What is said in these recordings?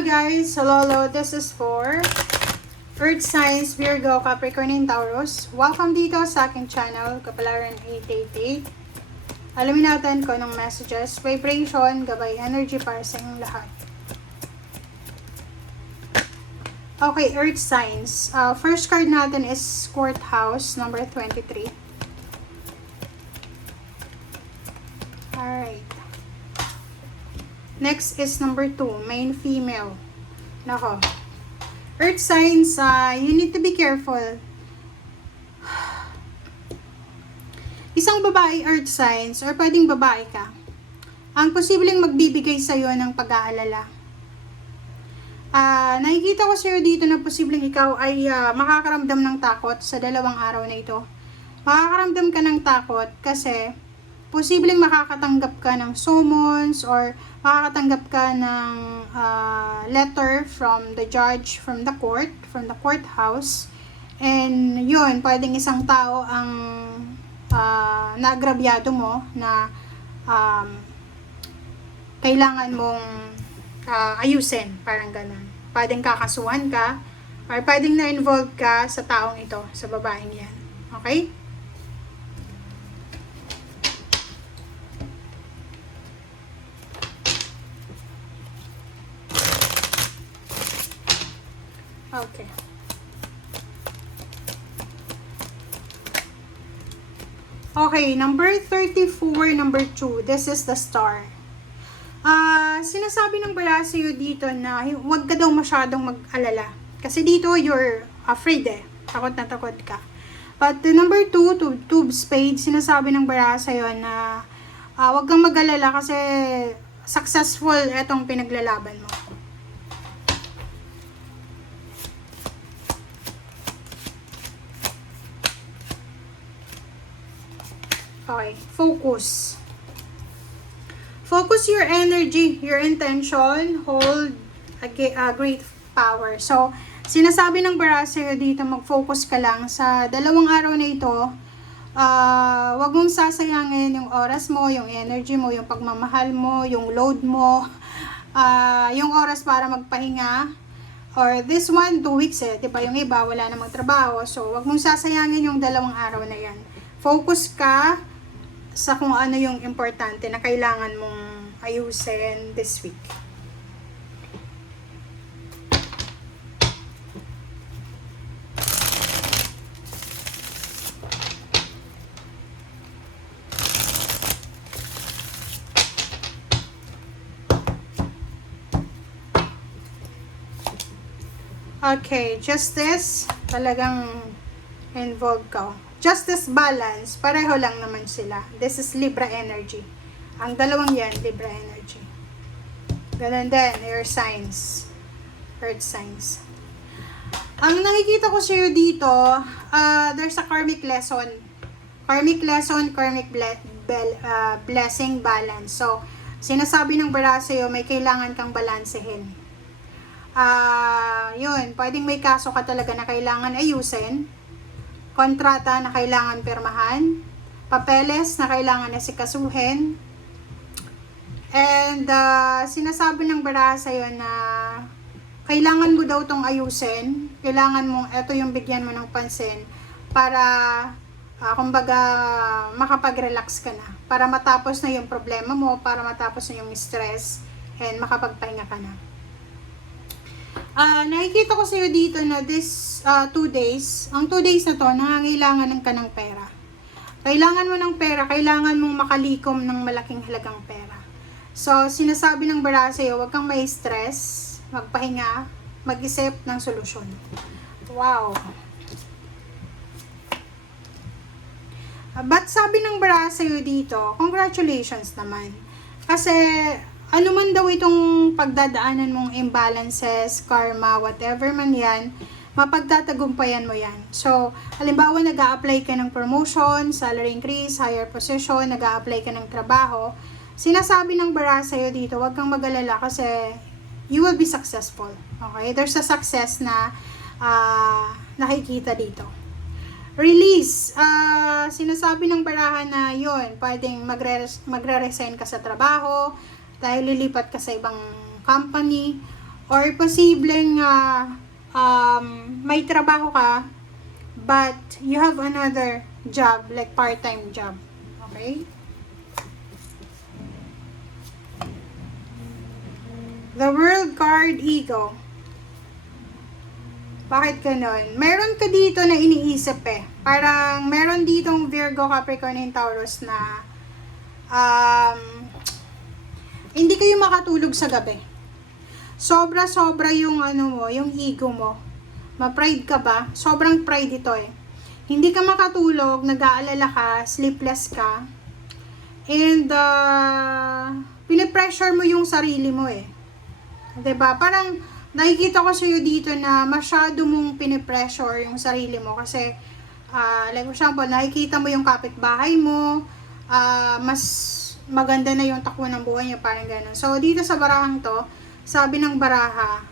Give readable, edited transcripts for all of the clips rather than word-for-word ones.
Hi guys! Hello! This is for Earth Signs, Virgo, Capricorn, and Taurus. Welcome dito sa aking channel, Kapalaran 888. Alamin natin kung anong messages, vibration, gabay, energy para sa inyong lahat. Okay, Earth Signs. First card natin is Court House, number 23. Alright. Next is number 2, main female. Nako. Earth signs, you need to be careful. Isang babae earth signs, or pwedeng babae ka, ang posibleng magbibigay sa'yo ng pag-aalala. Nakikita ko sa'yo dito na posibleng ikaw ay makakaramdam ng takot sa 2 araw na ito. Makakaramdam ka ng takot kasi posibleng makakatanggap ka ng summons or makakatanggap ka ng letter from the judge, from the courthouse. And yun, pwedeng isang tao ang naagrabyado mo na kailangan mong ayusin, parang ganun. Pwedeng kakasuhan ka or pwedeng na-involve ka sa taong ito, sa babaeng yan. Okay? Okay. Okay, number 34, number 2. This is the star. Sinasabi ng bala sa'yo dito na huwag ka daw masyadong mag-alala. Kasi dito, you're afraid Takot na takot ka. But the number 2, two of spades, sinasabi ng bala sa'yo na huwag kang mag-alala kasi successful etong pinaglalaban mo. Okay, focus. Focus your energy, your intention, hold a great power. So, sinasabi ng barasyo dito, mag-focus ka lang sa 2 araw na ito. Wag mong sasayangin yung oras mo, yung energy mo, yung pagmamahal mo, yung load mo, yung oras para magpahinga. Or this 1, 2 weeks diba? Yung iba, wala namang trabaho. So, wag mong sasayangin yung 2 araw na yan. Focus ka sa kung ano yung importante na kailangan mong ayusin this week. Okay, justice, talagang involved ka. Justice, balance, pareho lang naman sila. This is Libra energy. Ang dalawang yan, Libra energy. Ganun din, air signs, earth signs. Ang nakikita ko sa'yo dito, there's a karmic lesson. Karmic lesson, karmic blessing, balance. So, sinasabi ng bara sa'yo, may kailangan kang balansehin. Yun, pwedeng may kaso ka talaga na kailangan ayusin. Kontrata na kailangan pirmahan, papeles na kailangan asikasuhin, and sinasabi ng bara sa'yo na kailangan mo daw tong ayusin, kailangan mo, eto yung bigyan mo ng pansin para kumbaga makapag-relax ka na, para matapos na yung problema mo, para matapos na yung stress, and makapagpahinga ka na. Nakikita ko sa'yo dito na this 2 days, ang 2 days na to, nangangailangan ka ng pera. Kailangan mo ng pera, kailangan mong makalikom ng malaking halagang pera. So, sinasabi ng bara sa'yo, huwag kang may stress, magpahinga, mag-isip ng solusyon. Wow! But sabi ng bara sa'yo dito, congratulations naman. Kasi, ano man daw itong pagdadaanan mong imbalances, karma, whatever man yan, mapagtatagumpayan mo yan. So, halimbawa nag-a-apply ka ng promotion, salary increase, higher position, nag-a-apply ka ng trabaho, sinasabi ng bara sa'yo dito, huwag kang mag-alala kasi you will be successful. Okay? There's a success na nakikita dito. Release. Sinasabi ng barahan na yun, pwedeng magre-resign ka sa trabaho, dahil lilipat ka sa ibang company, Or posibleng may trabaho ka, but you have another job, like part-time job. Okay? The World card, Ego. Bakit ganun? Meron ka dito na iniisip eh. Parang meron ditong Virgo, Capricorn, and Taurus na hindi kayo makatulog sa gabi. Sobra-sobra yung yung ego mo. Ma-pride ka ba? Sobrang pride ito eh. Hindi ka makatulog, nag-aalala ka, sleepless ka. And pinipressure mo yung sarili mo eh. 'Di ba? Parang nakikita ko sa'yo dito na masyado mong pinipressure yung sarili mo kasi like for example, nakikita mo yung kapitbahay mo, mas maganda na yung takbo ng buhay niya, parang gano'n. So, dito sa barahang to, sabi ng baraha,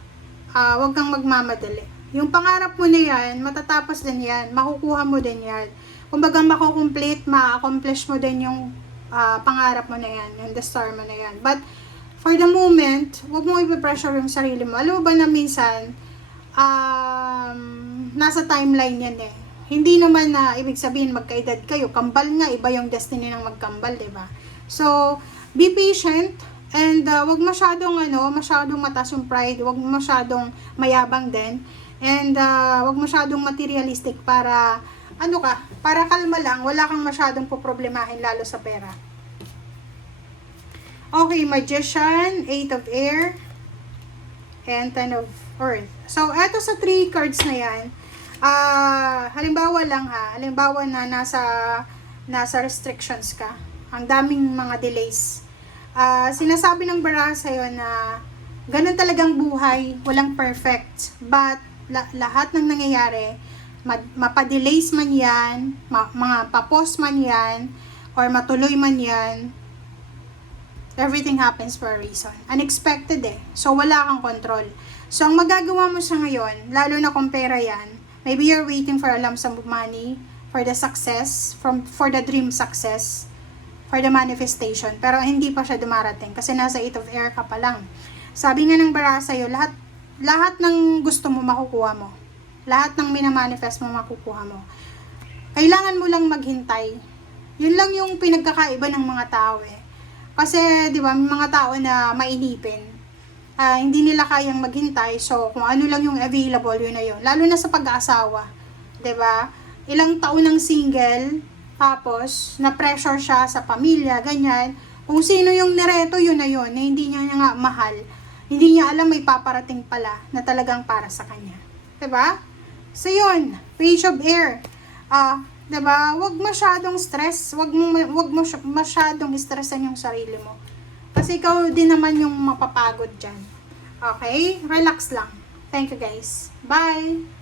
huwag kang magmamadali. Yung pangarap mo na yan, matatapos din yan, makukuha mo din yan. Kumbaga, makukomplete, ma-accomplish mo din yung pangarap mo na yan, yung desire mo na yan. But, for the moment, huwag mo ipipressure yung sarili mo. Alam mo ba na minsan, nasa timeline yan eh. Hindi naman na ibig sabihin magkaedad kayo. Kambal nga, iba yung destiny ng magkambal, diba? So, be patient and huwag masyadong mataas yung pride, huwag masyadong mayabang din. And huwag masyadong materialistic para para kalma lang, wala kang masyadong poproblemahin lalo sa pera. Okay, Magician, 8 of Air, and 10 of Earth. So, eto sa 3 cards na yan, halimbawa na nasa restrictions ka, ang daming mga delays. Sinasabi ng baraha sa'yo na ganun talagang buhay, walang perfect, but lahat ng nangyayari, mapadelays man yan, mga papos man yan, or matuloy man yan, everything happens for a reason. Unexpected eh. So, wala kang control. So, ang magagawa mo sa ngayon, lalo na kung pera yan, maybe you're waiting for a lump sum of money, for the success, for the dream success, for the manifestation. Pero, hindi pa siya dumarating kasi nasa 8 of Air ka pa lang. Sabi nga ng baraha sa'yo, lahat ng gusto mo, makukuha mo. Lahat ng minamanifest mo, makukuha mo. Kailangan mo lang maghintay. Yun lang yung pinagkakaiba ng mga tao eh. Kasi, di ba, may mga tao na mainipin. Hindi nila kayang maghintay. So, kung ano lang yung available, yun na yun. Lalo na sa pag-aasawa. Di ba? Ilang taon ng single, tapos, na-pressure siya sa pamilya, ganyan. Kung sino yung nireto, yun na yun. Na hindi niya nga mahal. Hindi niya alam may paparating pala na talagang para sa kanya. Di ba? So, yun. Page of Air. Diba? Huwag masyadong stress. Huwag mo masyadong stressan yung sarili mo. Kasi ikaw din naman yung mapapagod dyan. Okay? Relax lang. Thank you guys. Bye!